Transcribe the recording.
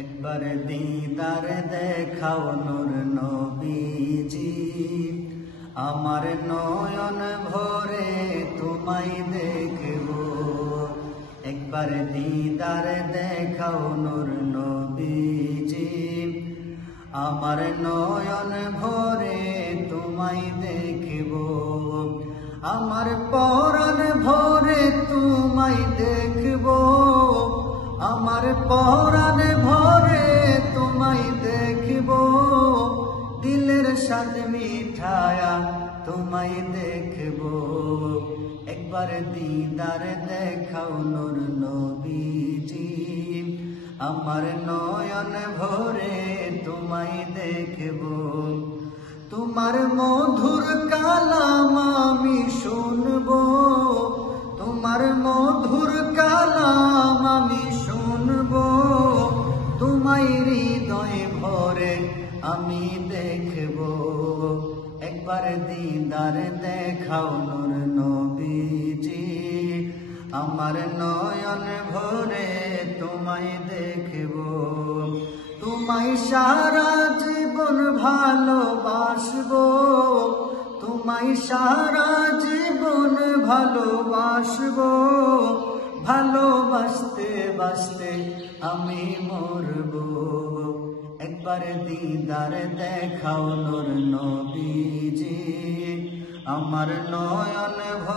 একবার দিদার দেখাও নূর নবীজি, আমার নয়ন ভরে তোমায় দেখব। একবার দিদার দেখাও নূর নবীজি, আমার নয়ন ভরে তোমায় দেখব। আমার পরাণ ভরে তোমায় দেখব, আমার পরাণ ভরে তোমায় দেখব। দিলের স্বাদ মিঠায়া তোমায় দেখব। একবার দিদার দেখাও নূর নবীজি, আমার নয়ন ভরে তোমায় দেখব। তোমার মধুর কালাম আমি শুনব, তোমার মধুর কালাম আমি শুনব। তোমায় হৃদয় ভরে আমি দেখব। একবার দিদার দেখাও নূর নবীজি, আমার নয়ন ভরে তোমায় দেখব। তোমায় সারা জীবন ভালোবাসবো, তোমায় সারা জীবন ভালোবাসবো। ভালোবাসতে বাসতে আমি মরব। একবার দিদার দেখাও নূর নবীজি, আমার নয়ন ভরে